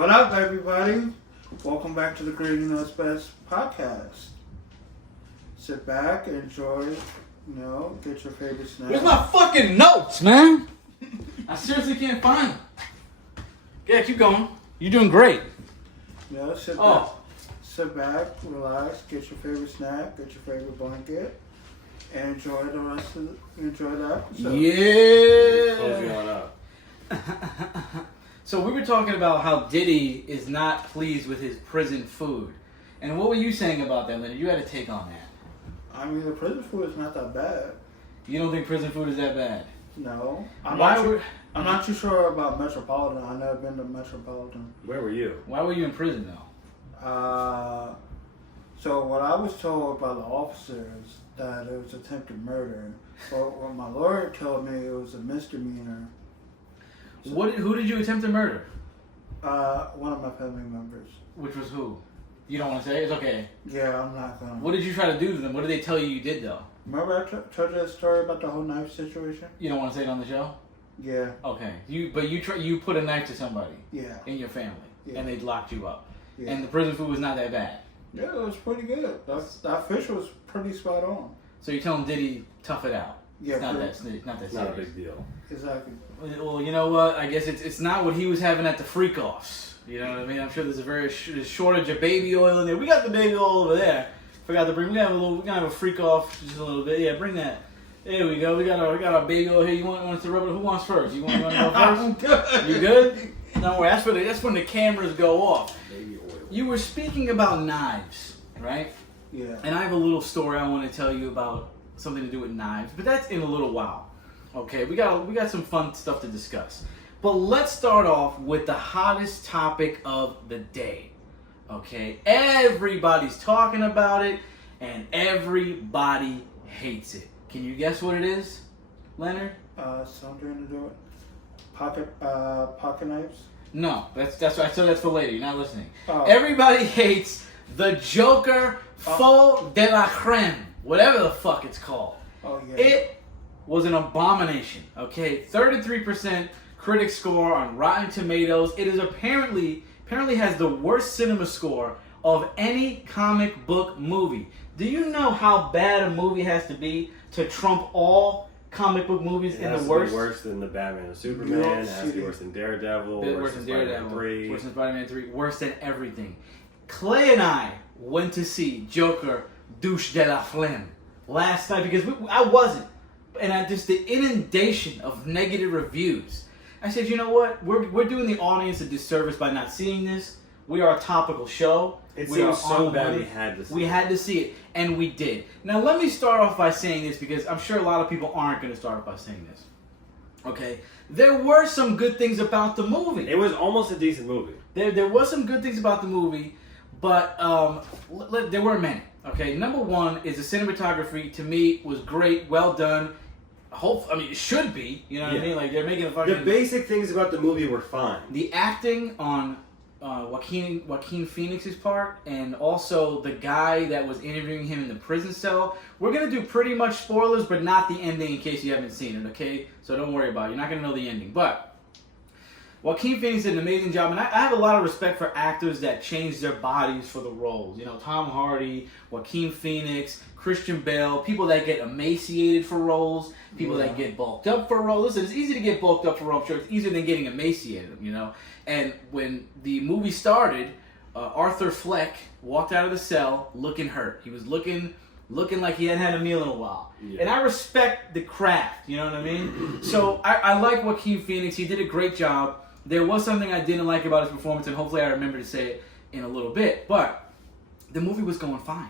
What up, everybody? Welcome back to the Creating Us Best podcast. Sit back, enjoy, get your favorite snack. Where's my fucking notes, man? I seriously can't find them. Yeah, keep going. You're doing great. Sit back, relax, get your favorite snack, get your favorite blanket, and enjoy the episode. Yeah. Closing on up. So we were talking about how Diddy is not pleased with his prison food. And what were you saying about that, Leonard? You had a take on that. I mean, the prison food is not that bad. You don't think prison food is that bad? No. I'm not too sure about Metropolitan. I've never been to Metropolitan. Where were you? Why were you in prison, though? So what I was told by the officers that it was attempted murder. But what my lawyer told me it was a misdemeanor. So, Who did you attempt to murder? One of my family members. Which was who? You don't want to say? It's okay. Yeah, I'm not gonna. What did you try to do to them? What did they tell you did, though? Remember I told you that story about the whole knife situation? You don't want to say it on the show? Yeah. Okay. You put a knife to somebody. Yeah. In your family. Yeah. And they locked you up. Yeah. And the prison food was not that bad. Yeah, it was pretty good. That fish was pretty spot on. So you're telling Diddy, tough it out. Yeah. It's not that serious. It's not a big deal. Exactly. Well, you know what? I guess it's not what he was having at the freak-offs. You know what I mean? I'm sure there's a very shortage of baby oil in there. We got the baby oil over there. Forgot to bring. We're gonna have a freak-off just a little bit. Yeah, bring that. There we go. We got our baby oil here. You want us to rub it? Who wants first? You want to go first? I'm good. You good? Don't worry. That's when the cameras go off. Baby oil. You were speaking about knives, right? Yeah. And I have a little story I want to tell you about something to do with knives, but that's in a little while. Okay, we got some fun stuff to discuss. But let's start off with the hottest topic of the day. Okay? Everybody's talking about it and everybody hates it. Can you guess what it is, Leonard? Something to do with pocket knives? No, that's right. So that's for later. You're not listening. Oh. Everybody hates the Joker Faux de la Creme, whatever the fuck it's called. Oh yeah. It was an abomination. Okay, 33% critic score on Rotten Tomatoes. It is apparently has the worst cinema score of any comic book movie. Do you know how bad a movie has to be to trump all comic book movies in the worst? It worse than the Batman and Superman. It has to be worse than Daredevil. Worse than Daredevil. Spider-Man 3. Worse than Spider-Man 3. Worse than everything. Clay and I went to see Joker Douche de la Flemme last night because I wasn't. And just the inundation of negative reviews. I said, you know what? We're doing the audience a disservice by not seeing this. We are a topical show. It We are seems so on bad money. we had to see We it. had to see it, and we did. Now, let me start off by saying this because I'm sure a lot of people aren't going to start off by saying this. Okay? There were some good things about the movie. It was almost a decent movie. There was some good things about the movie, but there weren't many. Okay, number one is the cinematography. To me, was great, well done. It should be. You know what I mean? Like they're making a fucking. The basic things about the movie were fine. The acting on Joaquin Phoenix's part, and also the guy that was interviewing him in the prison cell. We're gonna do pretty much spoilers, but not the ending in case you haven't seen it. Okay, so don't worry about it. You're not gonna know the ending, but. Joaquin Phoenix did an amazing job, and I have a lot of respect for actors that change their bodies for the roles. You know, Tom Hardy, Joaquin Phoenix, Christian Bale, people that get emaciated for roles, people that get bulked up for roles. Listen, it's easy to get bulked up for roles. I'm sure it's easier than getting emaciated, you know. And when the movie started, Arthur Fleck walked out of the cell looking hurt. He was looking like he hadn't had a meal in a while. Yeah. And I respect the craft, you know what I mean? So I like Joaquin Phoenix. He did a great job. There was something I didn't like about his performance, and hopefully I remember to say it in a little bit. But the movie was going fine.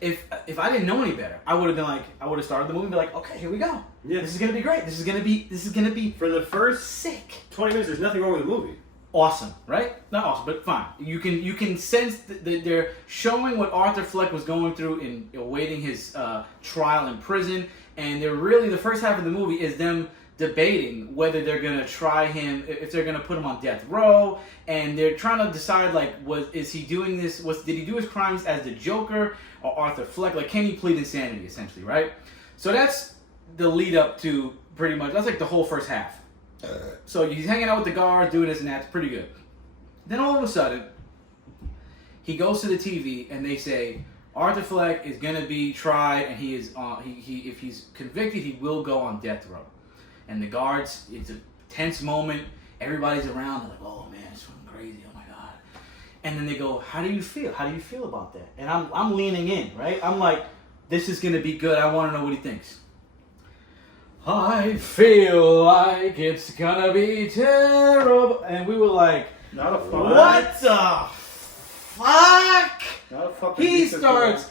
If I didn't know any better, I would have started the movie and be like, okay, here we go. Yeah. This is gonna be great. This is gonna be for the first sick. 20 minutes. There's nothing wrong with the movie. Awesome, right? Not awesome, but fine. You can sense that they're showing what Arthur Fleck was going through in awaiting his trial in prison, and they're really the first half of the movie is them debating whether they're gonna try him, if they're gonna put him on death row, and they're trying to decide did he do his crimes as the Joker or Arthur Fleck? Like, can he plead insanity essentially, right? So that's the lead up to pretty much that's like the whole first half. So he's hanging out with the guards, doing this and that. It's pretty good. Then all of a sudden, he goes to the TV and they say Arthur Fleck is gonna be tried, and he is he if he's convicted, he will go on death row. And the guards, it's a tense moment. Everybody's around. They're like, "Oh man, it's fucking crazy. Oh my god." And then they go, "How do you feel? How do you feel about that?" And I'm leaning in, right? I'm like, "This is gonna be good. I want to know what he thinks." I feel like it's gonna be terrible, and we were like, Not a fucking. "What the fuck?" Not a fucking. He musical. starts,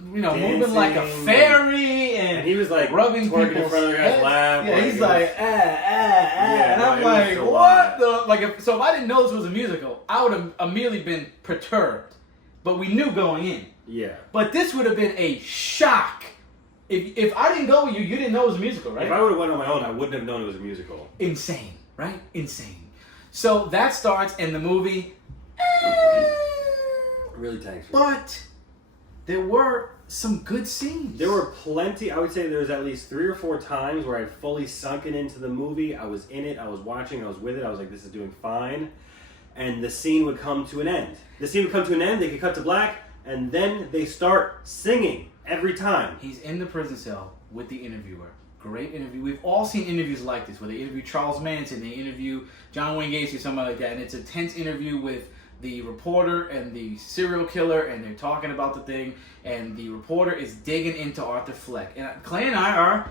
moving like a Dancing. fairy, And he was like rubbing twerking in people's front of the guy's head. lap. Yeah, he's it like, was- and I'm it was like, a what lot. the? Like, if I didn't know this was a musical, I would have immediately been perturbed. But we knew going in. Yeah. But this would have been a shock. If I didn't go with you, you didn't know it was a musical, right? If I would have went on my own, I wouldn't have known it was a musical. Insane, right? Insane. So that starts, and the movie. Really tanks. But there were some good scenes. There were plenty. I would say there was at least 3 or 4 times where I'd fully sunken into the movie. I was in it. I was watching. I was with it. I was like, this is doing fine. And the scene would come to an end. The scene would come to an end. They could cut to black. And then they start singing every time. He's in the prison cell with the interviewer. Great interview. We've all seen interviews like this where they interview Charles Manson, they interview John Wayne Gacy, somebody like that. And it's a tense interview with the reporter and the serial killer, and they're talking about the thing, and the reporter is digging into Arthur Fleck. And Clay and I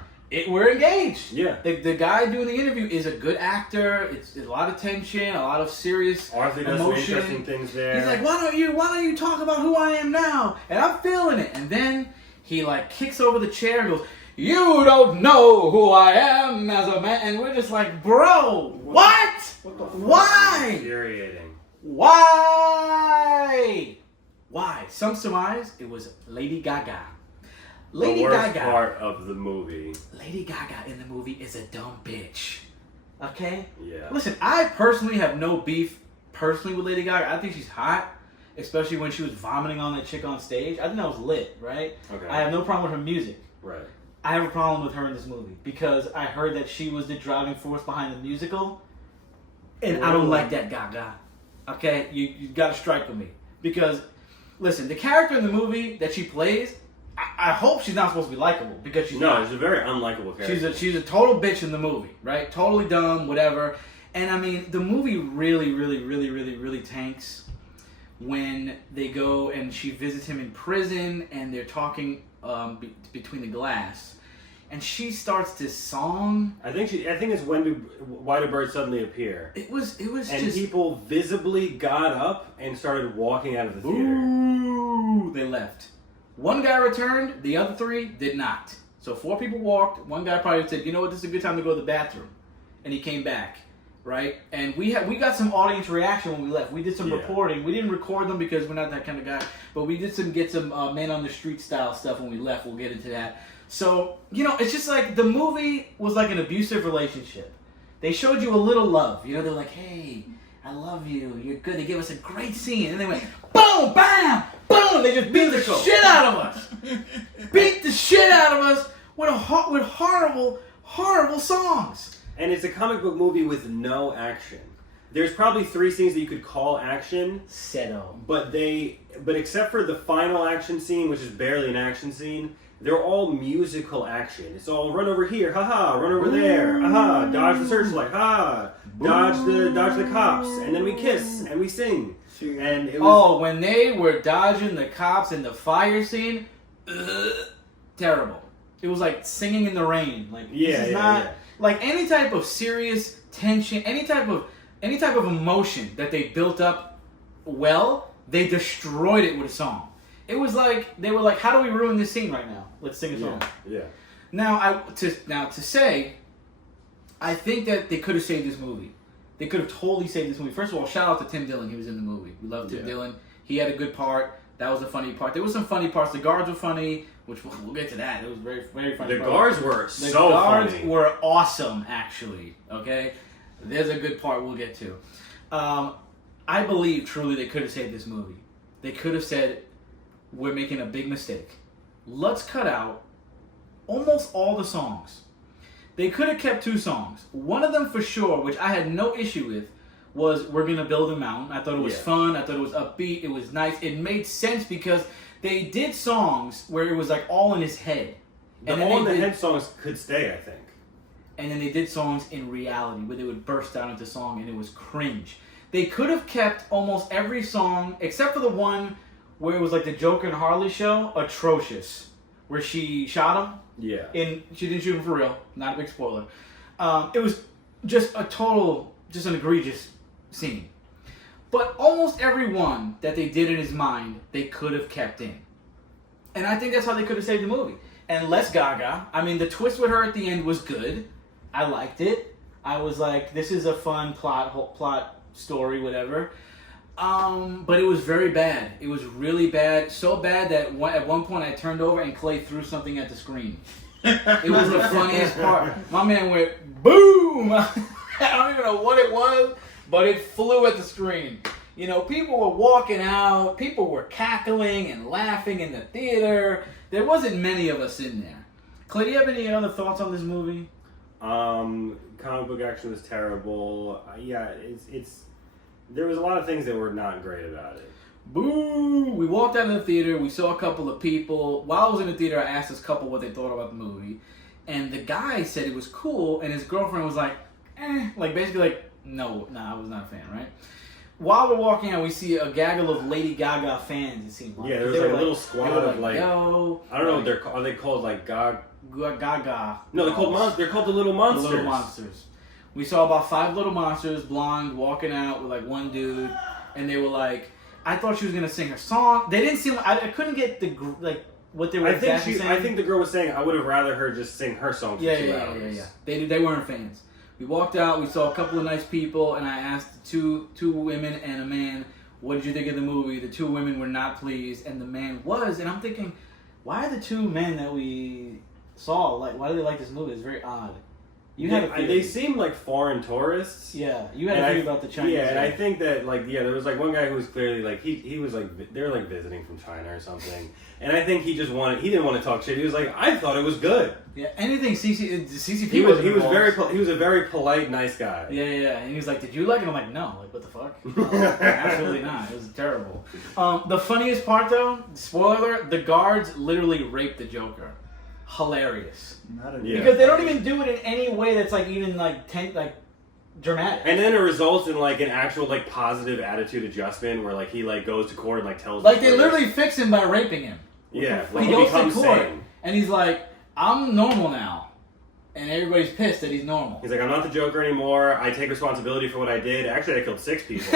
we're engaged. Yeah. The guy doing the interview is a good actor. It's a lot of tension, a lot of serious Arthur does some emotion. interesting things there. He's like, why don't you talk about who I am now? And I'm feeling it. And then he like kicks over the chair and goes, you don't know who I am as a man. And we're just like, bro, what? What the fuck? Why? Infuriating. Why? Why? Some surmise it was Lady Gaga. Lady the worst Gaga. part of the movie. Lady Gaga in the movie is a dumb bitch. Okay? Yeah. Listen, I personally have no beef personally with Lady Gaga. I think she's hot, especially when she was vomiting on that chick on stage. I think that was lit, right? Okay. I have no problem with her music. Right. I have a problem with her in this movie because I heard that she was the driving force behind the musical, and I don't like that Gaga. Okay? You got to strike with me. Because, listen, the character in the movie that she plays, I hope she's not supposed to be likable because she's not. No, she's a very unlikable character. She's a total bitch in the movie, right? Totally dumb, whatever. And I mean, the movie really tanks when they go and she visits him in prison and they're talking between the glass, and she starts this song. I think it's Why Do Birds Suddenly Appear? It was And just people visibly got up and started walking out of the theater. ooh, they left. One guy returned, the other 3 did not. So 4 people walked. One guy probably said, you know what, this is a good time to go to the bathroom. And he came back, right? And we got some audience reaction when we left. We did some reporting. We didn't record them because we're not that kind of guy. But we did get some man on the street style stuff when we left. We'll get into that. So, it's just like the movie was like an abusive relationship. They showed you a little love. They're like, hey, I love you. You're good. They gave us a great scene. And they went, boom, bam, boom. They just beat the shit out of us. Beat the shit out of us with horrible, horrible songs. And it's a comic book movie with no action. There's probably 3 scenes that you could call action. Seto. But except for the final action scene, which is barely an action scene, they're all musical action. It's all run over here, haha, run over there, haha, dodge the searchlight, haha, dodge the cops, and then we kiss and we sing. And it was when they were dodging the cops in the fire scene, terrible. It was like singing in the rain. Like this is not like any type of serious tension, any type of emotion that they built up well, they destroyed it with a song. It was like they were like, how do we ruin this scene right now? Let's sing a song. Yeah. Now to say, I think that they could have saved this movie. They could have totally saved this movie. First of all, shout out to Tim Dillon. He was in the movie. We love Tim Dillon. He had a good part. That was a funny part. There was some funny parts. The guards were funny, which we'll get to that. It was very, very funny. The guards were The so guards funny. were awesome, actually. Okay? There's a good part we'll get to. I believe truly they could have saved this movie. They could have said, we're making a big mistake. Let's cut out almost all the songs. They could have kept 2 songs. One of them for sure, which I had no issue with, was We're Gonna Build a Mountain. I thought it was Yeah. fun. I thought it was upbeat. It was nice. It made sense because they did songs where it was like all in his head. The All in the Head songs could stay, I think. And then they did songs in reality where they would burst out into song and it was cringe. They could have kept almost every song except for the one where it was like the Joker and Harley show, atrocious, where she shot him. Yeah. She didn't shoot him for real. Not a big spoiler. It was just an egregious scene. But almost every one that they did in his mind, they could have kept in. And I think that's how they could have saved the movie. And less Gaga. I mean, the twist with her at the end was good. I liked it. I was like, this is a fun plot story, whatever. But it was very bad. It was really bad. So bad that at one point I turned over and Clay threw something at the screen. It was the funniest part. My man went, boom! I don't even know what it was, but it flew at the screen. You know, people were walking out. People were cackling and laughing in the theater. There wasn't many of us in there. Clay, do you have any other thoughts on this movie? Comic book action was terrible. Yeah, it's there was a lot of things that were not great about it. Boo! We walked out of the theater. We saw a couple of people. While I was in the theater, I asked this couple what they thought about the movie. And the guy said it was cool, and his girlfriend was like, like basically like, no, I was not a fan, right? While we're walking out, we see a gaggle of Lady Gaga fans, it seemed like. Yeah, there was like a little squad of like, yo, I don't know what they're called. Are they called like Gaga? No, they're called They're called the Little Monsters. The Little Monsters. We saw about 5 little monsters, blonde, walking out with like one dude, and they were like, I thought she was gonna sing her song. They didn't seem. I couldn't get the like what they were exactly saying. I think the girl was saying I would have rather her just sing her song for 2 hours. Yeah. They weren't fans. We walked out. We saw a couple of nice people, and I asked two women and a man, "What did you think of the movie?" The 2 women were not pleased, and the man was. And I'm thinking, why are the 2 men that we saw like? Why do they like this movie? It's very odd. You had a theory. They seemed like foreign tourists. Yeah, you had a theory about the Chinese. Yeah, and I think that there was like one guy who was clearly like he was like they were like visiting from China or something, and I think he didn't want to talk shit. He was like, I thought it was good. Yeah, anything CCP. He was a very polite, nice guy. Yeah, and he was like, did you like it? I'm like, no, like what the fuck? Absolutely not. It was terrible. The funniest part though, spoiler alert, the guards literally raped the Joker. Hilarious. Because they don't even do it in any way that's like even like dramatic. And then it results in like an actual like positive attitude adjustment where like he like goes to court and like tells like they literally fix him by raping him. Yeah, like he goes to court and he's like, I'm normal now, and everybody's pissed that he's normal. He's like, I'm not the Joker anymore. I take responsibility for what I did. Actually, I killed 6 people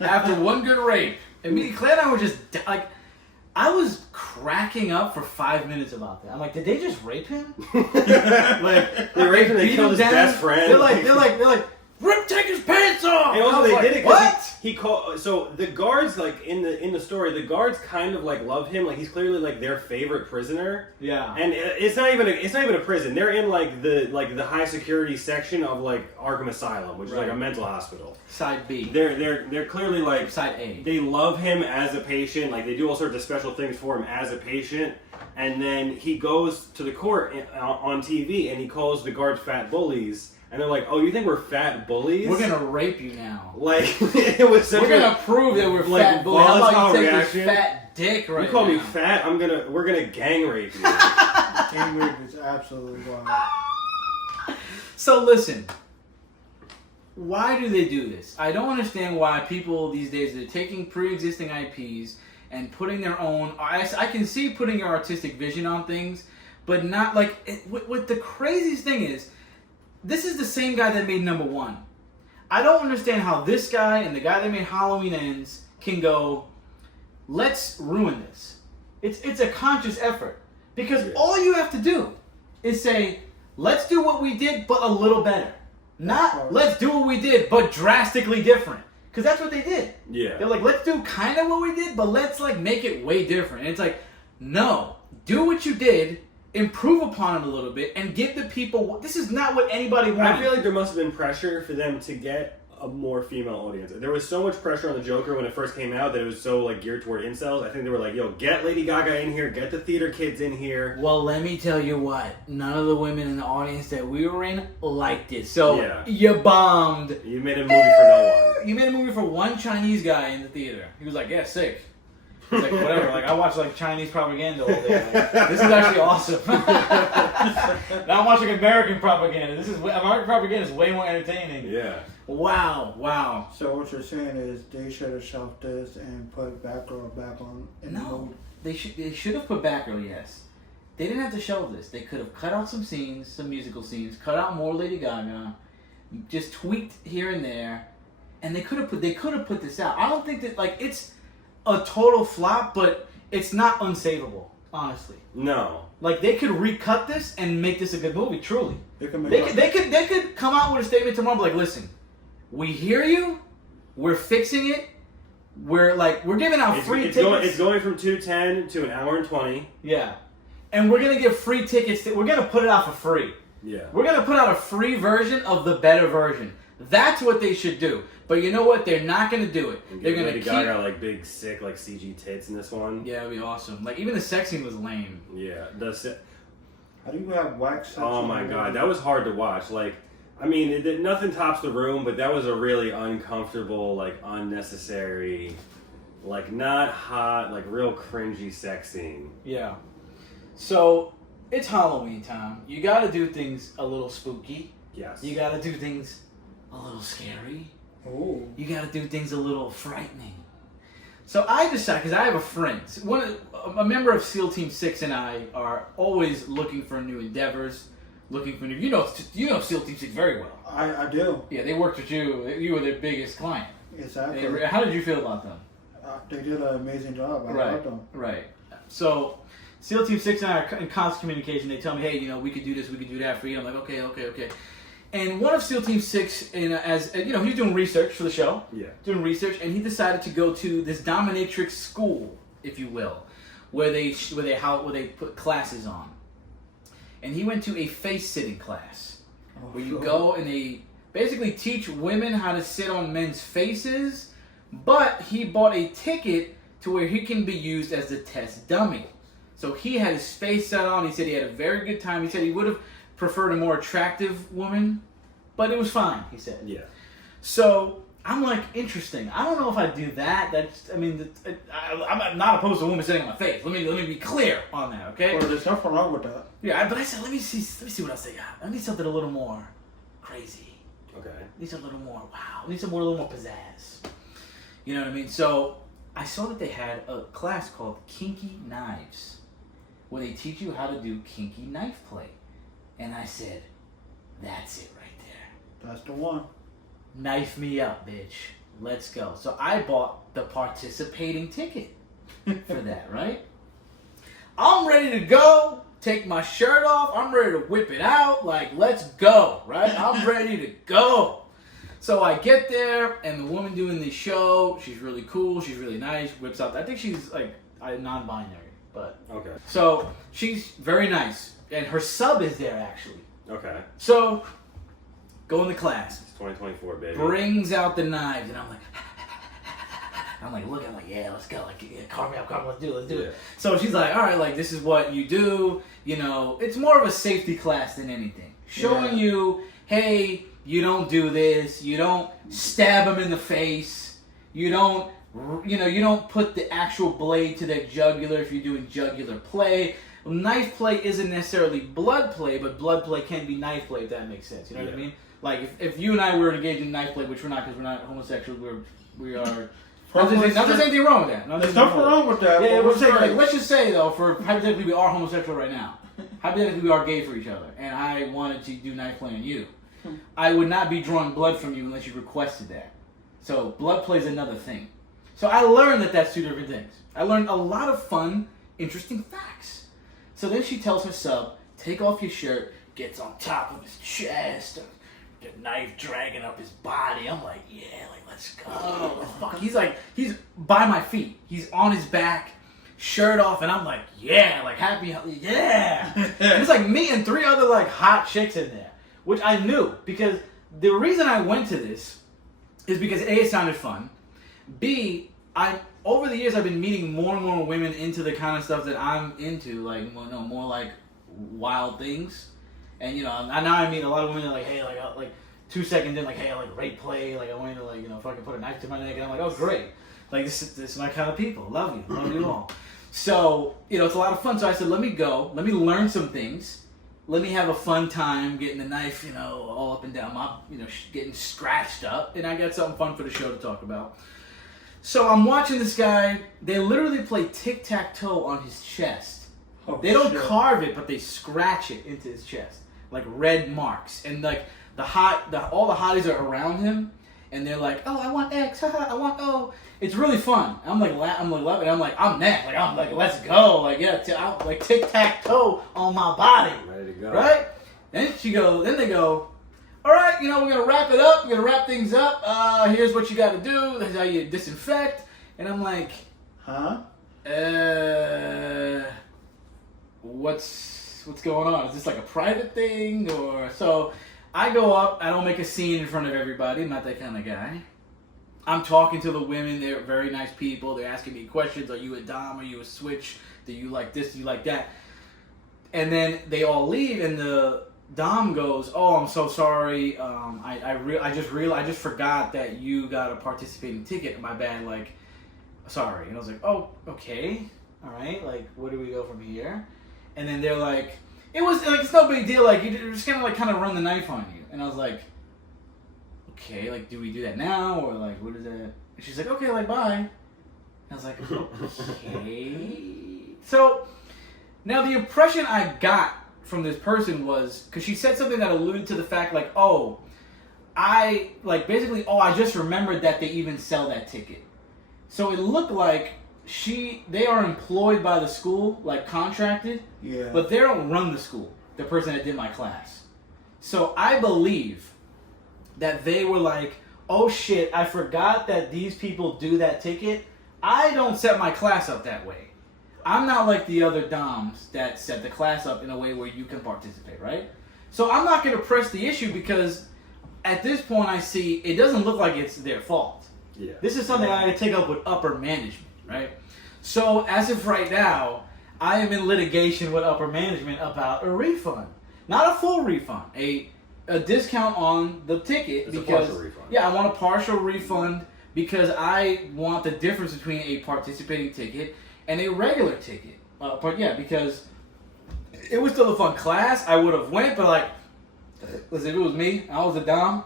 after one good rape. I mean, Claire and I were just like. I was cracking up for 5 minutes about that. I'm like, did they just rape him? Like they raped him. They killed his best friend. They're like, Rip, take his pants off. And also, they like, did it what? He called. So the guards, like in the story, the guards kind of like love him. Like he's clearly like their favorite prisoner. Yeah. And it's not even a prison. They're in like the high security section of like Arkham Asylum, which is like a mental hospital. Side B. They're clearly like Side A. They love him as a patient. Like they do all sorts of special things for him as a patient. And then he goes to the court on TV and he calls the guards fat bullies. And they're like, oh, you think we're fat bullies? We're gonna rape you now. Like, it was such we're gonna prove that we're fat bullies. How about you take reaction? this fat dick right now? You call me fat, we're gonna gang rape you. Gang rape is absolutely wild. So listen, why do they do this? I don't understand why people these days are taking pre-existing IPs and putting their own. I can see putting your artistic vision on things, but not like. What the craziest thing is. This is the same guy that made number 1. I don't understand how this guy and the guy that made Halloween Ends can go, let's ruin this. It's a conscious effort. Because all you have to do is say, let's do what we did, but a little better. Not, let's do what we did, but drastically different. Because that's what they did. Yeah. They're like, let's do kind of what we did, but let's like make it way different. And it's like, no, do what you did, improve upon it a little bit, and give the people. This is not what anybody wanted. I feel like there must have been pressure for them to get a more female audience. There was so much pressure on the Joker when it first came out that it was so like geared toward incels. I think they were like, yo, get Lady Gaga in here, get the theater kids in here. Well, let me tell you what, none of the women in the audience that we were in liked it. So you bombed. You made a movie for no one. You made a movie for one Chinese guy in the theater. He was like, yeah, sick. He's like, whatever. Like, I watch like Chinese propaganda all day. Like, this is actually awesome. Now I'm watching American propaganda. American propaganda is way more entertaining. Yeah. Wow. So what you're saying is they should have shelved this and put Batgirl back on. No, they should have put Batgirl. Yes, they didn't have to shelve this. They could have cut out some scenes, some musical scenes, cut out more Lady Gaga, just tweaked here and there, and they could have put this out. I don't think that like it's a total flop, but it's not unsavable, honestly. No. Like they could recut this and make this a good movie. Truly, they could come out with a statement tomorrow, like, listen, we hear you, we're fixing it, we're giving out free tickets. It's going from 2:10 to an hour and 20. Yeah, and we're gonna give free tickets. We're gonna put it out for free. Yeah, we're gonna put out a free version of the better version. That's what they should do. But you know what? They're not gonna do it. They're gonna Lady Gaga like big sick like CG tits in this one. Yeah, it'd be awesome. Like even the sex scene was lame. Yeah, how do you have wax sex? Oh my god, that was hard to watch. Like, I mean, nothing tops The Room, but that was a really uncomfortable, like unnecessary, like not hot, like real cringy sex scene. Yeah. So it's Halloween time. You got to do things a little spooky. Yes. You got to do things a little scary. Oh. You got to do things a little frightening. So I decided, because I have a friend, a member of SEAL Team 6 and I are always looking for new endeavors, looking for new. You know SEAL Team 6 very well. I do. Yeah, they worked with you. You were their biggest client. Exactly. How did you feel about them? They did an amazing job. I love them. Right. So SEAL Team 6 and I are in constant communication. They tell me, hey, we could do this, we could do that for you. I'm like, okay. And one of SEAL Team 6, he's doing research for the show. Yeah. Doing research, and he decided to go to this dominatrix school, if you will, where they put classes on. And he went to a face-sitting class, where you go and they basically teach women how to sit on men's faces, but he bought a ticket to where he can be used as the test dummy. So he had his face set on. He said he had a very good time. He said he would have preferred a more attractive woman, but it was fine, he said. Yeah. So I'm like, interesting. I don't know if I'd do that. I'm not opposed to a woman sitting on my face. Let me be clear on that, okay? Well, there's nothing wrong with that. Yeah, but I said, let me see what else they got. I need something a little more crazy. Okay. I need something a little more wow. I need a little more pizzazz. You know what I mean? So I saw that they had a class called Kinky Knives, where they teach you how to do kinky knife play. And I said, that's it right there. That's the one. Knife me up, bitch. Let's go. So I bought the participating ticket for that, right? I'm ready to go. Take my shirt off. I'm ready to whip it out. Like, let's go, right? I'm ready to go. So I get there, and the woman doing the show, she's really cool. She's really nice. Whips out. I think she's like non-binary, but okay. So she's very nice. And her sub is there, actually. Okay. So, go in the class. It's 2024, baby. Brings out the knives, and I'm like, yeah, let's go. Like, yeah, carve me up, let's do it. Yeah. So she's like, all right, like, this is what you do. It's more of a safety class than anything. Showing you, hey, you don't do this. You don't stab them in the face. You don't put the actual blade to their jugular if you're doing jugular play. Knife play isn't necessarily blood play, but blood play can be knife play, if that makes sense. You know what I mean? Like, if you and I were engaged in knife play, which we're not because we're not homosexual, we are... Not there's anything wrong with that. There's nothing wrong with that. Yeah, let's just say, though, for hypothetically we are homosexual right now. Hypothetically we are gay for each other, and I wanted to do knife play on you. I would not be drawing blood from you unless you requested that. So, blood play is another thing. So I learned that that's two different things. I learned a lot of fun, interesting facts. So then she tells her sub, take off your shirt, gets on top of his chest, the knife dragging up his body. I'm like, yeah, like, let's go. Fuck. He's by my feet. He's on his back, shirt off, and I'm like, yeah, like happy, yeah. And it's like me and three other like hot chicks in there, which I knew because the reason I went to this is because A, it sounded fun. B, over the years I've been meeting more and more women into the kind of stuff that I'm into, like more like wild things. And now I meet a lot of women that are like, hey, like 2 seconds in, like, hey, I like rape play, like I want you to like fucking put a knife to my neck, and I'm like, oh great, like this is my kind of people. Love you all. So it's a lot of fun. So I said, let me go, let me learn some things. Let me have a fun time getting the knife, all up and down my, getting scratched up. And I got something fun for the show to talk about. So I'm watching this guy. They literally play tic-tac-toe on his chest. Oh, they don't shit. carve it, but they scratch it into his chest. Like red marks. And like all the hotties are around him. And they're like, oh, I want X. I want O. It's really fun. I'm like laughing. I'm like, I'm next. Like, I'm like, let's go. Like, yeah, like tic-tac-toe on my body. Ready to go. Right? Then they go, all right, we're going to wrap it up. We're going to wrap things up. Here's what you got to do. This is how you disinfect. And I'm like, huh? What's going on? Is this like a private thing? Or so I go up. I don't make a scene in front of everybody. I'm not that kind of guy. I'm talking to the women. They're very nice people. They're asking me questions. Are you a dom? Are you a switch? Do you like this? Do you like that? And then they all leave, and the dom goes, "Oh, I'm so sorry. I just forgot that you got a participating ticket. My bad. Like, sorry." And I was like, "Oh, okay, all right. Like, where do we go from here?" And then they're like, "It was like it's no big deal. Like, you're just gonna like kind of run the knife on you." And I was like, okay, like, do we do that now, or like, what is that? And she's like, okay, like, bye. And I was like, okay. So now the impression I got from this person was, because she said something that alluded to the fact, like, I just remembered that they even sell that ticket. So it looked like they are employed by the school, like contracted, Yeah. but they don't run the school, the person that did my class. So I believe that they were like, oh shit, I forgot that these people do that ticket. I don't set my class up that way. I'm not like the other doms that set the class up in a way where you can participate, right? So I'm not going to press the issue because at this point I see it doesn't look like it's their fault. Yeah. This is something I got to take up with upper management, right? So as of right now, I am in litigation with upper management about a refund. Not a full refund, a discount on the ticket. It's because a partial refund. Yeah, I want a partial refund because I want the difference between a participating ticket and a regular ticket. Because it was still a fun class. I would have went, but like, listen, if it was me, I was a dom,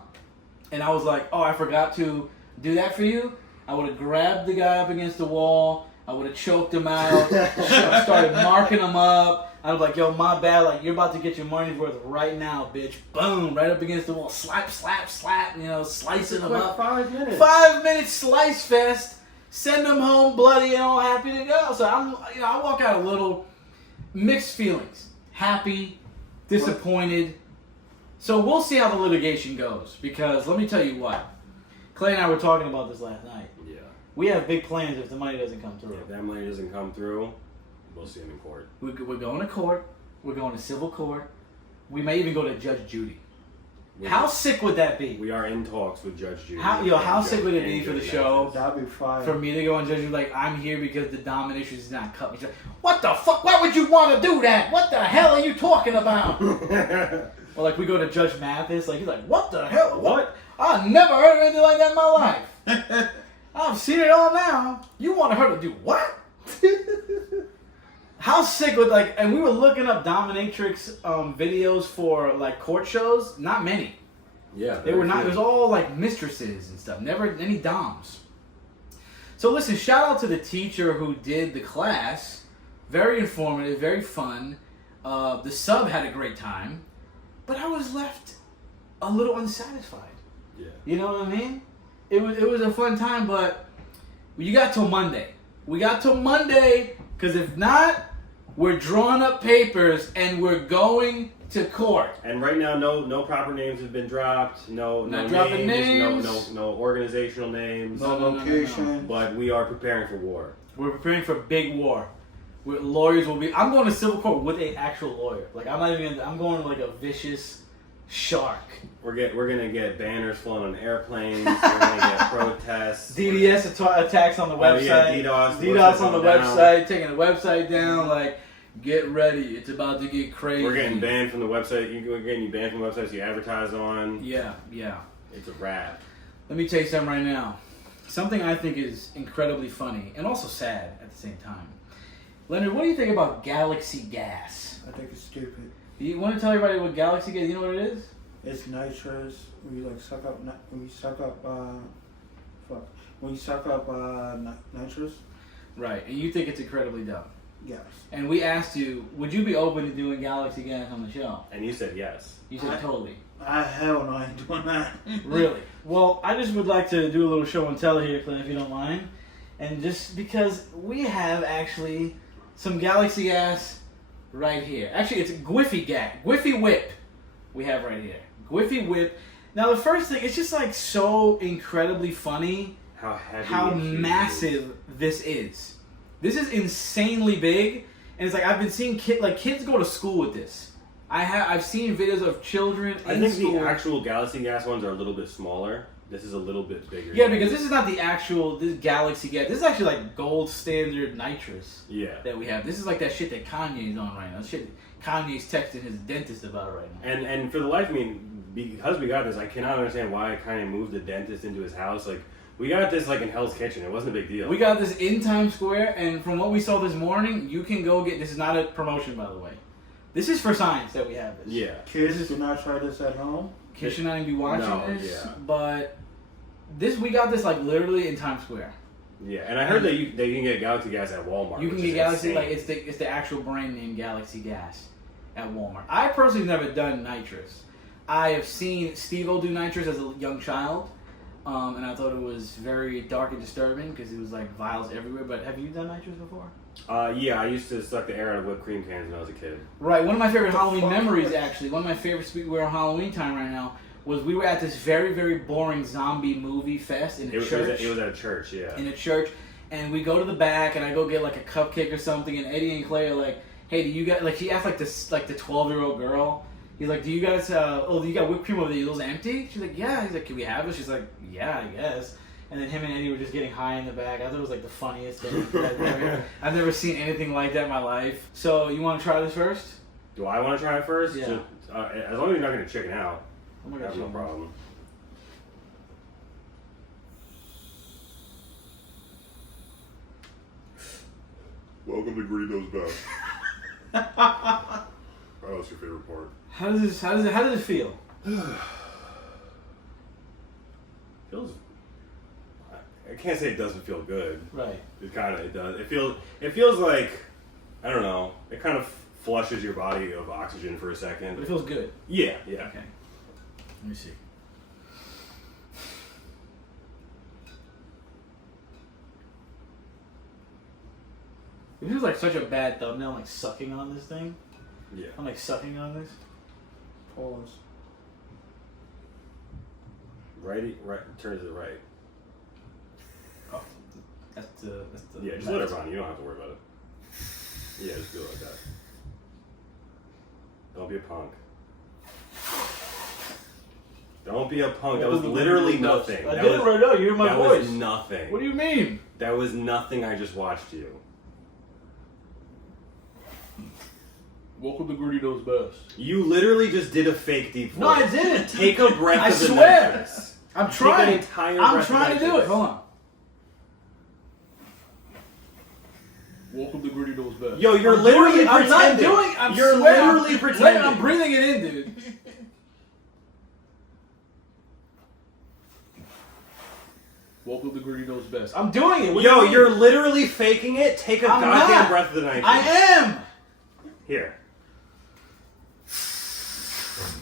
and I was like, oh, I forgot to do that for you. I would have grabbed the guy up against the wall. I would have choked him out. Started marking him up. I was like, yo, my bad. Like, you're about to get your money's worth right now, bitch. Boom, right up against the wall. Slap, slap, slap. Slicing them up. 5 minutes. 5 minutes slice fest. Send them home bloody and all happy to go. So I walk out a little mixed feelings. Happy, disappointed. So we'll see how the litigation goes. Because let me tell you what. Clay and I were talking about this last night. Yeah. We have big plans if the money doesn't come through. If that money doesn't come through, we'll see him in court. We're going to court. We're going to civil court. We may even go to Judge Judy. How sick would that be? We are in talks with Judge Judy. How sick would it be for the show? That'd be fire. For me to go and Judge Judy, like, I'm here because the domination is not cut me. What the fuck? Why would you want to do that? What the hell are you talking about? Or like we go to Judge Mathis, like he's like, what the hell? What? I've never heard of anything like that in my life. I've seen it all now. You want her to do what? How sick would and we were looking up dominatrix videos for like court shows. Not many. Yeah, they were not. It was all like mistresses and stuff. Never any doms. So listen, shout out to the teacher who did the class. Very informative, very fun. The sub had a great time, but I was left a little unsatisfied. Yeah. You know what I mean? It was a fun time, but you got till Monday. We got till Monday, because if not, we're drawing up papers and we're going to court. And right now, no proper names have been dropped. No dropping names. No organizational names. No location. But we are preparing for war. We're preparing for big war. Lawyers will be. I'm going to civil court with an actual lawyer. Like I'm not even. I'm going like a vicious Shark. We're gonna get banners flown on airplanes. We're gonna get protests. DDS attacks on the website. Yeah, DDoS. DDoS on the website, taking the website down. Like, get ready, it's about to get crazy. We're getting banned from the website. We're getting you banned from the websites you advertise on. Yeah. It's a wrap. Let me tell you something right now. Something I think is incredibly funny and also sad at the same time. Leonard, what do you think about Galaxy Gas? I think it's stupid. You want to tell everybody what Galaxy Gas? You know what it is? It's nitrous. When you suck up nitrous. Right, and you think it's incredibly dumb. Yes. And we asked you, would you be open to doing Galaxy Gas on the show? And you said yes. You said totally. Hell no, I ain't doing that. Really? Well, I just would like to do a little show and tell here, Clint, if you don't mind. And just because we have actually some Galaxy Gas right here. Actually, it's Gwiffy Gas. Gwiffy Whip we have right here. Gwiffy Whip. Now, the first thing, it's just like so incredibly funny how heavy, how massive this is. This is insanely big. And it's like, I've been seeing kids go to school with this. I've seen videos of children I in think school. the actual Galaxy Gas ones are a little bit smaller. This is a little bit bigger. Yeah, because this is not the actual this Galaxy Gas. This is actually like gold standard nitrous. Yeah. That we have. This is like that shit that Kanye's on right now. Shit Kanye's texting his dentist about right now. And for the life of me, because we got this, I cannot understand why Kanye moved the dentist into his house. Like, we got this like in Hell's Kitchen. It wasn't a big deal. We got this in Times Square, and from what we saw this morning, you can go get. This is not a promotion, by the way. This is for science that we have this. Yeah. Kids do not try this at home. Kids should not even be watching this. Yeah. But we got this like literally in Times Square. Yeah, and I heard that you can get Galaxy Gas at Walmart. You can get Galaxy it's the actual brand name Galaxy Gas at Walmart. I personally have never done nitrous. I have seen Steve-O do nitrous as a young child, and I thought it was very dark and disturbing because it was like vials everywhere. But have you done nitrous before? Yeah, I used to suck the air out of whipped cream cans when I was a kid. Right. One of my favorite Halloween memories, actually, one of my favorites, we're on Halloween time right now, was we were at this very, very boring zombie movie fest in a church. It was at a church, yeah. In a church, and we go to the back, and I go get like a cupcake or something, and Eddie and Clay are like, "Hey, do you got like?" He asked like this, like the 12-year-old girl. He's like, "Do you guys? Do you got whipped cream over there? Are those empty?" She's like, "Yeah." He's like, "Can we have it?" She's like, "Yeah, I guess." And then him and Eddie were just getting high in the back. I thought it was like the funniest thing. I've never seen anything like that in my life. So you want to try this first? Do I want to try it first? Yeah. So, as long as you're not going to chicken out, Oh my I gosh, have no problem. Welcome to Greedo's Best. Oh, that's your favorite part. How does it feel? Feels. I can't say it doesn't feel good. Right. It does. It feels like, I don't know. It kind of flushes your body of oxygen for a second. But it feels good. Yeah. Okay. Let me see. It feels like such a bad thumbnail, like sucking on this thing. Yeah. I'm like sucking on this. Pause. Right. Turn to the right. Oh, that's the. Yeah, just let it run. You don't have to worry about it. Yeah, just do it like that. Don't be a punk. Don't be a punk. That was literally nothing. I did it right now. You hear my voice. That was nothing. What do you mean? That was nothing. I just watched you. Welcome to Greedo's Best. You literally just did a fake deep voice. No, I didn't. Take a breath I of the swear. nitrous. I'm trying. Take an entire I'm breath trying of to do nitrous. it. Hold on. Welcome to Greedo's Best. Yo, you're literally I'm not pretending. doing. I'm You're swear, literally pretending. I'm breathing it in, dude. Welcome to Greedo's Best. I'm doing it. What do Yo, you mean? you're literally faking it. Take a I'm goddamn not. breath of the nitrous. I am. Here.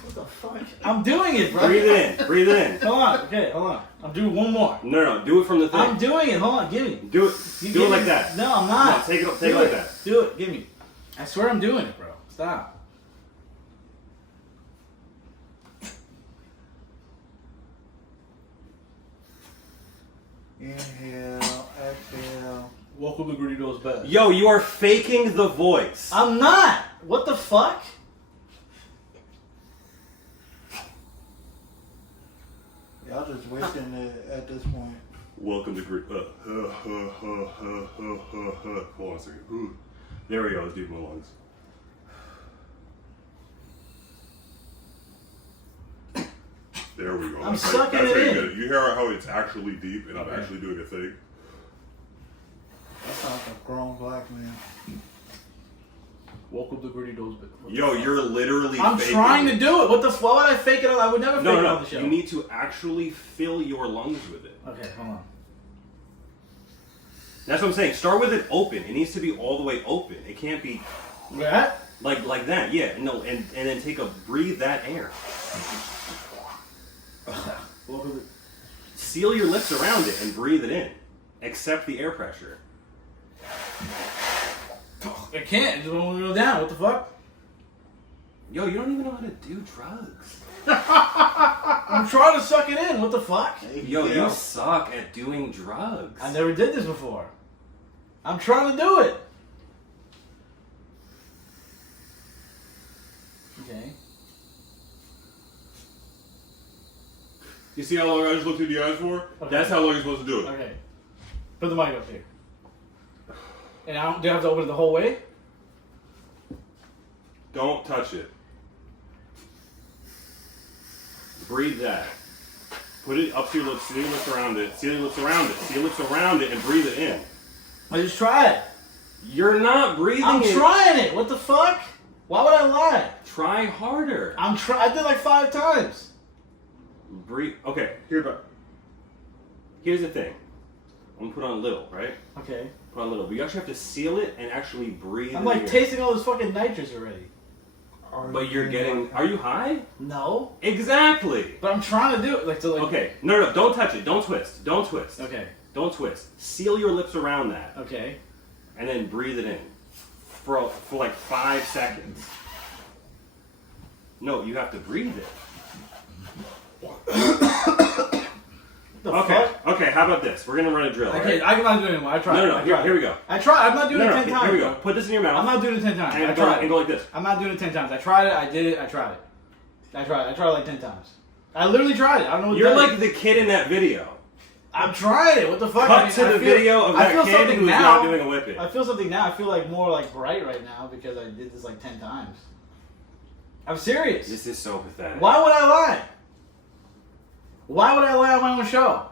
What the fuck? I'm doing it, bro. Breathe it in. Breathe it in. Hold on. Okay, hold on. I'm doing one more. No, do it from the thing. I'm doing it. Hold on. Give me. Do it. You Do give it like me- that. No, I'm not. No, take it Do like that. Do it. Give me. I swear I'm doing it, bro. Stop. Inhale, exhale. Welcome to Greedo's Best. Yo, you are faking the voice. I'm not. What the fuck? Y'all just wasting it at this point. Welcome to Great. Hold on a second. There we go. Let's deep in my lungs. There we go. I'm sucking it how you in. get it. You hear how it's actually deep and I'm actually doing a thing? That sounds like a grown black man. Welcome to Gritty Does. Yo, you're literally I'm faking trying it. to do it. What the fuck? Why would I fake it? I would never fake it on the show. You need to actually fill your lungs with it. Okay, hold on. That's what I'm saying. Start with it open. It needs to be all the way open. It can't be What? like that. Yeah, no, and then breathe that air. Welcome to... Seal your lips around it and breathe it in. Accept the air pressure. I can't. It just won't go down. What the fuck? Yo, you don't even know how to do drugs. I'm trying to suck it in. What the fuck? Yo, you suck at doing drugs. I never did this before. I'm trying to do it. Okay. You see how long I just looked in the eyes for? Okay. That's how long you're supposed to do it. Okay. Put the mic up here. And do I have to open it the whole way? Don't touch it. Breathe that. Put it up to your lips. Seal your lips around it. Seal your lips around it. Seal your lips around it and breathe it in. I just tried. You're not breathing I'm it. trying it. What the fuck? Why would I lie? Try harder. I did like 5 times. Breathe. Okay, here's the thing. I'm gonna put on little, right? Okay. Put on little. But you actually have to seal it and actually breathe. I'm in like your- tasting all this fucking nitrous already. But you're getting. Are you high? No. Exactly. But I'm trying to do it. Okay. No. Don't touch it. Don't twist. Don't twist. Okay. Don't twist. Seal your lips around that, Okay. and then breathe it in for like 5 seconds. No, you have to breathe it. The Okay. fuck? Okay. How about this? We're gonna run a drill. Okay, Right? I'm not doing it anymore. I tried. No. I tried. Here we go. I tried. I'm not doing No. it 10 times. Here we go. Put this in your mouth. I'm not doing it 10 times. And I go, tried. and go like this. I'm not doing it 10 times. I tried it. I did it. I tried it. I tried it like 10 times. I literally tried it. I don't know what You're that like is. the kid in that video. I'm trying it. What the fuck? Cut to the video of that kid something who's now. not doing a whippet. I feel something now. I feel like more like bright right now because I did this like 10 times. I'm serious. This is so pathetic. Why would I lie? Why would I lie on my own show?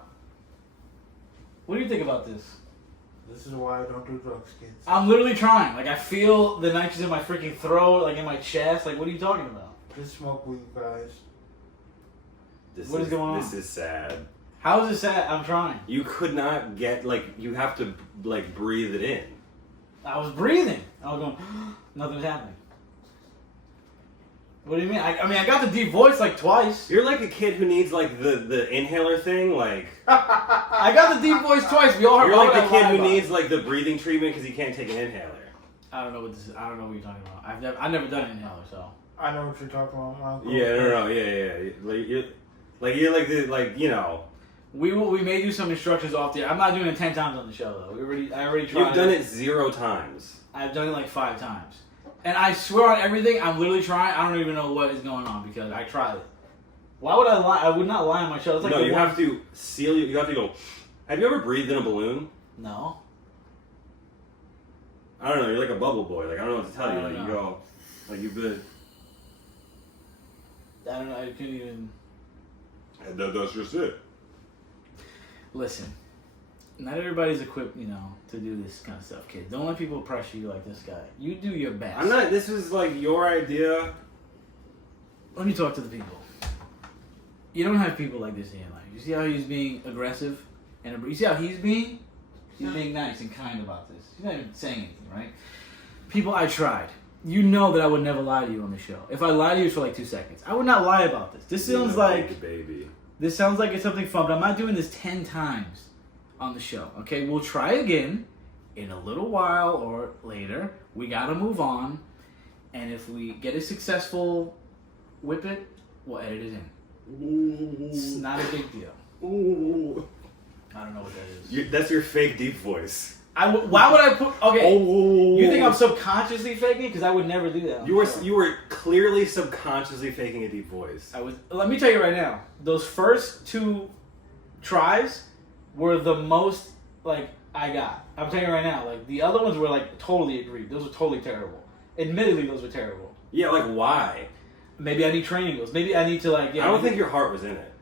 What do you think about this? This is why I don't do drugs, kids. I'm literally trying. Like, I feel the nitrous in my freaking throat, like in my chest. Like, what are you talking about? Just smoke weed, guys. What is going on? This is sad. How is it sad? I'm trying. You could not get you have to breathe it in. I was breathing. I was going, nothing's happening. What do you mean? I got the deep voice like twice. You're like a kid who needs the inhaler thing. Like I got the deep voice twice. We all heard. you're like the I kid lie who about needs it? the breathing treatment because he can't take an inhaler. I don't know what this is. I don't know what you're talking about. I've never done an inhaler, so. I know what you're talking about. My uncle. Yeah, no, yeah. Like you know. We may do some instructions off there. I'm not doing it 10 times on the show though. I already tried. You've done it 0 times. I've done it like 5 times. And I swear on everything, I'm literally trying. I don't even know what is going on because I tried it. Why would I lie? I would not lie on my show. It's like No, you have to seal. You have to go. Have you ever breathed in a balloon? No. I don't know. You're like a bubble boy. Like I don't know what to tell you. I Like don't you know. go. Like you've been. I don't know. I couldn't even. And that's just it. Listen. Not everybody's equipped, to do this kind of stuff, kids. Don't let people pressure you like this guy. You do your best. I'm not. This was like your idea. Let me talk to the people. You don't have people like this in your life. You see how he's being aggressive? And you see how he's being? He's being nice and kind about this. He's not even saying anything, right? People, I tried. You know that I would never lie to you on the show. If I lie to you, it's for like 2 seconds. I would not lie about this. This sounds like... baby. This sounds like it's something fun, but I'm not doing this 10 times on the show. Okay, we'll try again in a little while or later. We gotta move on. And if we get a successful whippet, we'll edit it in. It's not a big deal. I don't know what that is. That's your fake deep voice. Why would I put... Okay, Oh. you think I'm subconsciously faking it? Because I would never do that. on the show. You were clearly subconsciously faking a deep voice. Let me tell you right now, those first 2 tries were the most like I got. I'm telling you right now, like the other ones were like totally agreed. Those were totally terrible. Admittedly, those were terrible. Yeah, like why? Maybe I need training wheels. Maybe I need to like. Yeah, I don't think your heart was in it.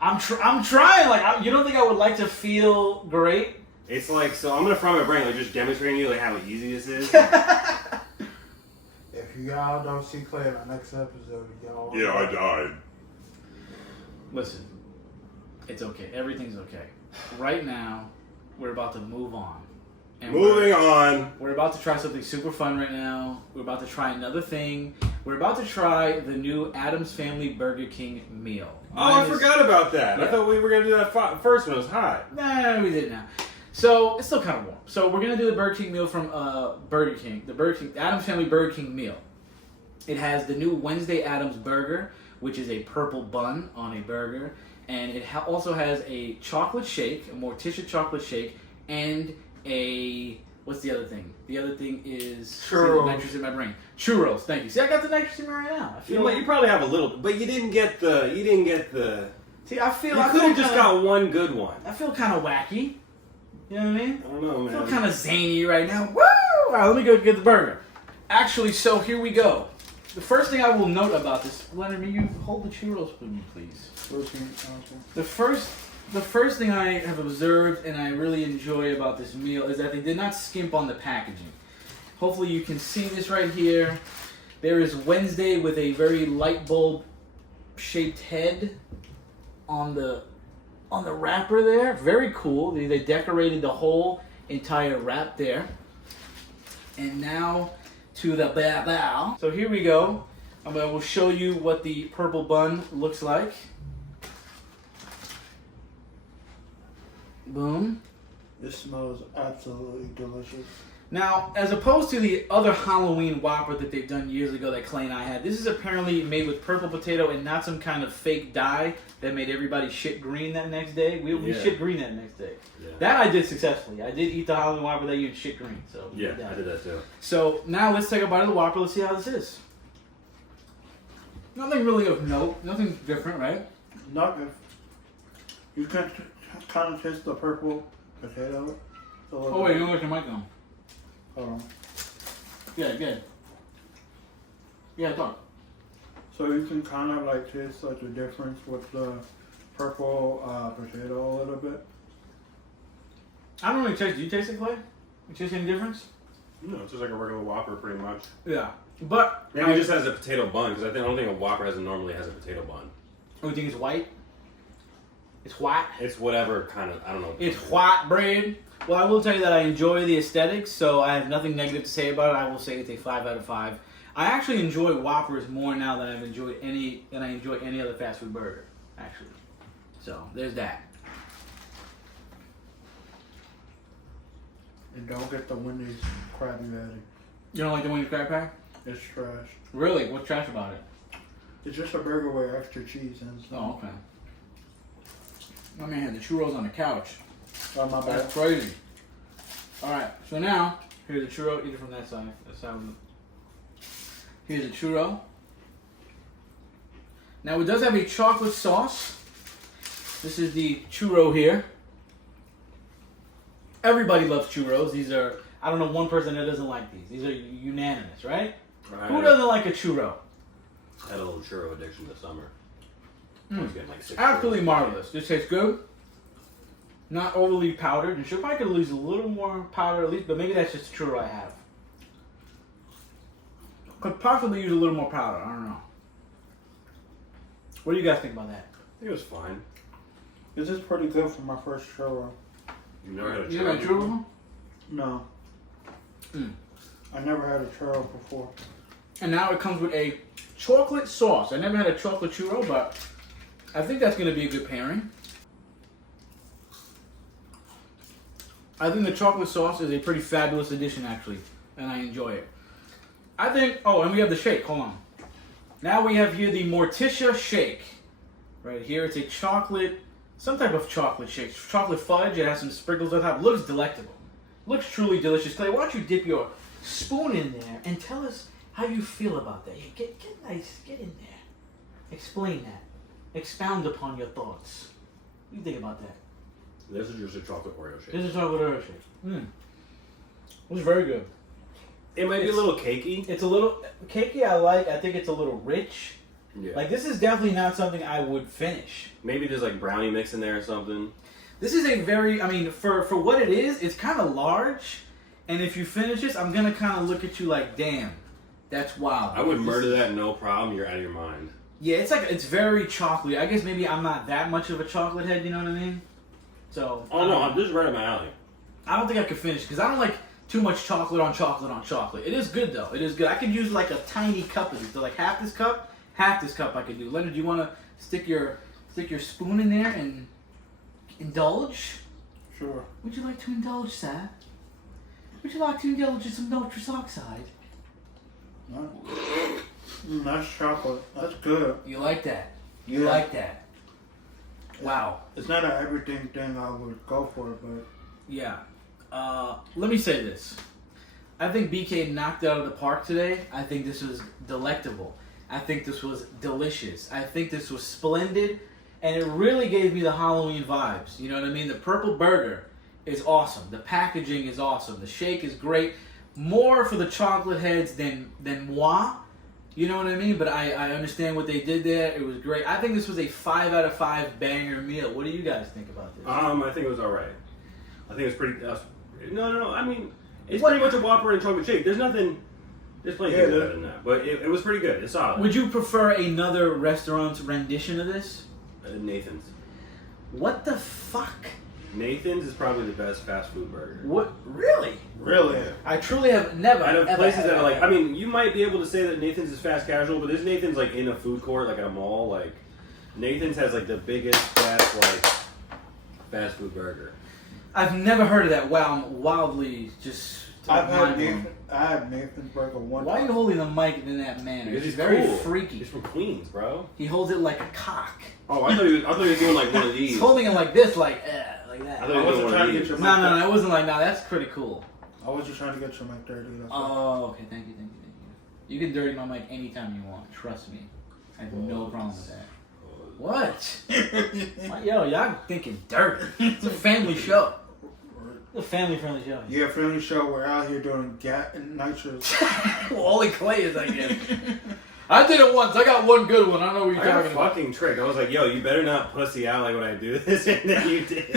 I'm trying. Like, you don't think I would like to feel great? It's like, so I'm gonna fry my brain, like just demonstrating you like how easy this is. If y'all don't see Clay in our next episode, y'all. Yeah, I died. Listen, it's okay. Everything's okay. Right now, we're about to move on. And Moving on. We're about to try something super fun right now. We're about to try another thing. We're about to try the new Addams Family Burger King meal. Oh, I forgot about that. Yeah. I thought we were gonna do that first when it was hot. Nah, we did now. So it's still kind of warm. So we're gonna do the Burger King meal from Burger King, the Addams Family Burger King meal. It has the new Wednesday Addams burger, which is a purple bun on a burger, and it also has a chocolate shake, a Morticia chocolate shake, and a what's the other thing? The other thing is Churros. Nitrous in my brain. Churros. Thank you. See, I got the nitrous in me right now. I feel You probably have a little, but you didn't get the. See, I feel. You I could feel have just kinda, got one good one. I feel kind of wacky. You know what I mean? I don't know, I feel man. kind of zany right now. Woo! All right, let me go get the burger. Actually, so here we go. The first thing I will note about this, Leonard, will you hold the churros for me, please? The first thing I have observed and I really enjoy about this meal is that they did not skimp on the packaging. Hopefully you can see this right here. There is Wednesday with a very light bulb shaped head on the wrapper there. Very cool. They decorated the whole entire wrap there. And now to the bow. So here we go. I will show you what the purple bun looks like. Boom. This smells absolutely delicious. Now, as opposed to the other Halloween Whopper that they've done years ago that Clay and I had, this is apparently made with purple potato and not some kind of fake dye that made everybody shit green that next day. We shit green that next day. Yeah. That I did successfully. I did eat the Halloween Whopper that year and shit green. So Yeah, I did that too. So now let's take a bite of the Whopper. Let's see how this is. Nothing really of note. Nothing different, right? Not good. You can kind of taste the purple potato. Oh wait, you know what your mic on? Hold on. Yeah, good. Yeah, talk. So you can kind of like taste like the difference with the purple potato a little bit. I don't really taste. Do you taste it, Clay? You taste any difference? No, it's just like a regular Whopper, pretty much. Yeah, but Maybe it just has a potato bun because I don't think a Whopper normally has a potato bun. Oh, you think it's white? It's white. It's whatever kind of, I don't know. It's white bread. Well, I will tell you that I enjoy the aesthetics, so I have nothing negative to say about it. I will say it's a 5 out of 5. I actually enjoy Whoppers more now than I enjoy any other fast food burger, actually. So there's that. And don't get the Wendy's Krabby Patty. You don't like the Wendy's Crab Pack? It's trash. Really? What's trash about it? It's just a burger with extra cheese and stuff. Oh, okay. My man had the churros on the couch. Oh, my bad. That's crazy. All right, so now here's a churro. Eat it from that side. Here's a churro. Now it does have a chocolate sauce. This is the churro here. Everybody loves churros. These are, I don't know one person that doesn't like these. These are unanimous, right? Who doesn't like a churro? I had a little churro addiction this summer. I was getting like 6 Absolutely churros. marvelous. This tastes good. Not overly powdered. And should probably could use a little more powder at least, but maybe that's just the churro I have. Could possibly use a little more powder. I don't know. What do you guys think about that? I think it was fine. This is pretty good for my first churro. You never had a churro? You had a churro? No. Mm. I never had a churro before. And now it comes with a chocolate sauce. I never had a chocolate churro, but I think that's going to be a good pairing. I think the chocolate sauce is a pretty fabulous addition, actually, and I enjoy it. I think, oh, and we have the shake. Hold on. Now we have here the Morticia shake. Right here, it's a chocolate, some type of chocolate shake. Chocolate fudge. It has some sprinkles on top. Looks delectable. Looks truly delicious. Clay, why don't you dip your spoon in there and tell us how you feel about that? Yeah, get nice. Get in there. Explain that. Expound upon your thoughts. What do you think about that? This is just a chocolate Oreo shake. This is chocolate Oreo shake. It was very good. It might be a little cakey. It's a little cakey. I think it's a little rich. Yeah. Like, this is definitely not something I would finish. Maybe there's like brownie mix in there or something. This is a very, I mean, for what it is, it's kind of large. And if you finish this, I'm going to kind of look at you like, damn, that's wild. I would murder that, no problem. You're out of your mind. Yeah, it's very chocolatey. I guess maybe I'm not that much of a chocolate head, you know what I mean? So. Oh, no, this is right up my alley. I don't think I could finish because I don't like too much chocolate on chocolate on chocolate. It is good, though. It is good. I could use like a tiny cup of it. So like half this cup I could do. Leonard, do you want to stick your spoon in there and indulge? Sure. Would you like to indulge, sir? Would you like to indulge in some nitrous oxide? That's chocolate. That's good. You like that? You Yeah. like that? Wow. It's not an everything thing I would go for, but Yeah. Let me say this. I think BK knocked it out of the park today. I think this was delectable. I think this was delicious. I think this was splendid. And it really gave me the Halloween vibes. You know what I mean? The purple burger is awesome. The packaging is awesome. The shake is great. More for the chocolate heads than moi. You know what I mean? But I understand what they did there. It was great. I think this was a 5 out of 5 banger meal. What do you guys think about this? I think it was all right. I think it was pretty. No. I mean, it's pretty much a Whopper and chocolate shake. There's nothing. There's plenty of better than that. But it was pretty good. It's solid. Would you prefer another restaurant's rendition of this? Nathan's. What the fuck? Nathan's is probably the best fast food burger. What? Really? really, I truly have never. Out of ever places had that are like, I mean, you might be able to say that Nathan's is fast casual, but there's Nathan's like in a food court, like at a mall. Like Nathan's has like the biggest, best like fast food burger. I've never heard of that. Wow, I'm wildly just. I had mind-blown. Nathan's burger one Why are time. you holding the mic in that manner? Because It's he's very cool. freaky. He's from Queens, bro. He holds it like a cock. Oh, I thought he was doing like one of these. He's holding it like this, like that. I thought I he was wasn't doing one trying of to get these. your No, it wasn't like, no, that's pretty cool. I was just trying to get your mic dirty. That's all. Oh, okay, thank you. You can dirty my mic anytime you want, trust me. I have no problem with that. What? Yo, y'all thinking dirty. It's a family show. It's a family-friendly show. Yeah, family show. We're out here doing nitrous. Well, only Clay is, I guess. I did it once. I got one good one. I don't know what you're I got a talking about. fucking trick. I was like, yo, you better not pussy out like when I do this, and then you did.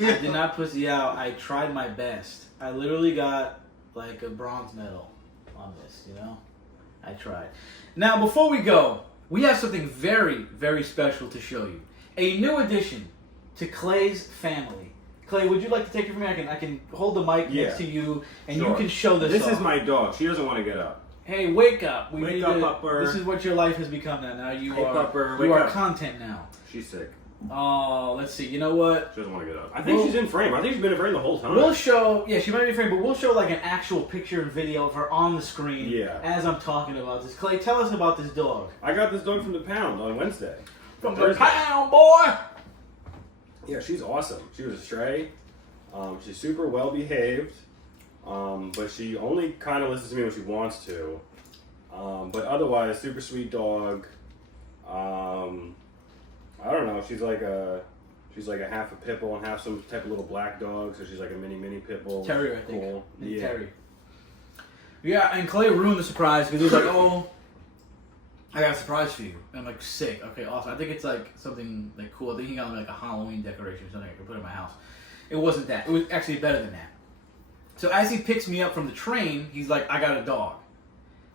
I did not pussy out. I tried my best. I literally got like a bronze medal on this, you know? I tried. Now, before we go, we have something very, very special to show you. A new addition to Clay's family. Clay, would you like to take it from me? I can hold the mic next to you, and Sure. you can show this This off. is my dog. She doesn't want to get up. Hey, wake up! We Wake need up, to, Pupper. This is what your life has become now. Now you Hey, are Pupper, you wake are up. content now. She's sick. Oh, let's see. You know what? She doesn't want to get up. I think Well- she's in frame. I think she's been in frame the whole time. We'll show. Yeah, she might be afraid, but we'll show like an actual picture and video of her on the screen. Yeah. As I'm talking about this. Clay, tell us about this dog. I got this dog from the pound on Wednesday. From the Thursday. pound, boy. Yeah, she's awesome. She was a stray. She's super well behaved, but she only kind of listens to me when she wants to. But otherwise, super sweet dog. I don't know. She's like a half a pit bull and half some type of little black dog. So she's like a mini pit bull. Terrier, I think. Cool. Named Yeah. Terry. Yeah, and Clay ruined the surprise because he was like, "Oh, I got a surprise for you." And I'm like, "Sick. Okay, awesome." I think it's like something like cool. I think he got me like a Halloween decoration or something I could put in my house. It wasn't that. It was actually better than that. So as he picks me up from the train, he's like, "I got a dog."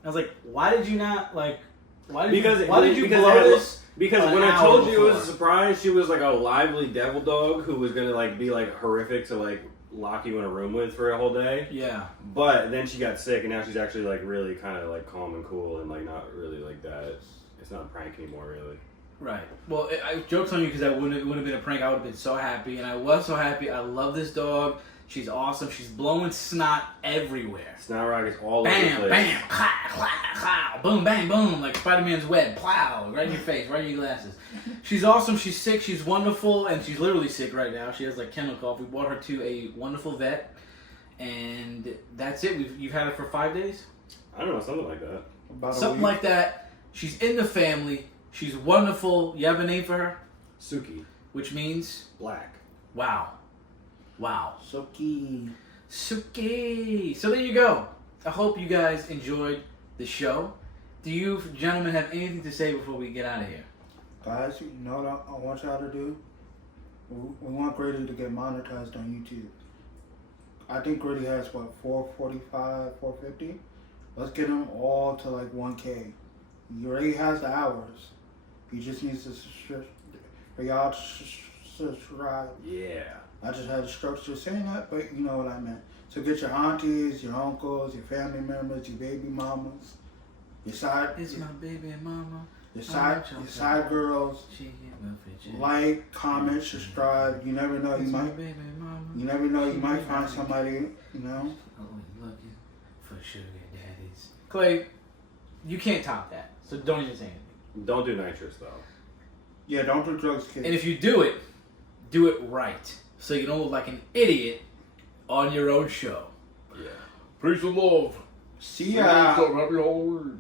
I was like, "Why did you not like? Why did you blow this?" Because an when I hour told you it was a before? surprise, she was like a lively devil dog who was gonna like be like horrific to like lock you in a room with for a whole day. Yeah. But then she got sick, and now she's actually like really kind of like calm and cool, and like not really like that. It's not a prank anymore, really. Right. Well, joke's on you because it wouldn't have been a prank. I would have been so happy, and I was so happy. I love this dog. She's awesome. She's blowing snot everywhere. Snot rock is all over the Bam, place. bam, clow, clow, clow, boom, bang, boom, like Spider-Man's web, plow, right in your face, right in your glasses. She's awesome. She's sick. She's wonderful, and she's literally sick right now. She has like kennel cough. We brought her to a wonderful vet, and that's it. You've had her for 5 days, I don't know, something like that. About a something week. like that. She's in the family. She's wonderful. You have a name for her, Suki, which means black. Wow. Suki. Suki. So there you go. I hope you guys enjoyed the show. Do you gentlemen have anything to say before we get out of here? Guys, you know what I want y'all to do? We want Grady to get monetized on YouTube. I think Grady has, 445, 450? Let's get him all to like 1K. He already has the hours. He just needs to for y'all to subscribe. Yeah. I just had a stroke just saying that, but you know what I meant. So get your aunties, your uncles, your family members, your baby mamas, your side. It's my baby mama. Your side girls. Like, comment, subscribe. You never know, you might find somebody, you know. Looking for sugar daddies. Clay, you can't top that. So don't even say anything. Don't do nitrous though. Yeah, don't do drugs, kids. And if you do it right. So you don't look like an idiot on your own show. Yeah. Peace and love. See ya. Happy holidays.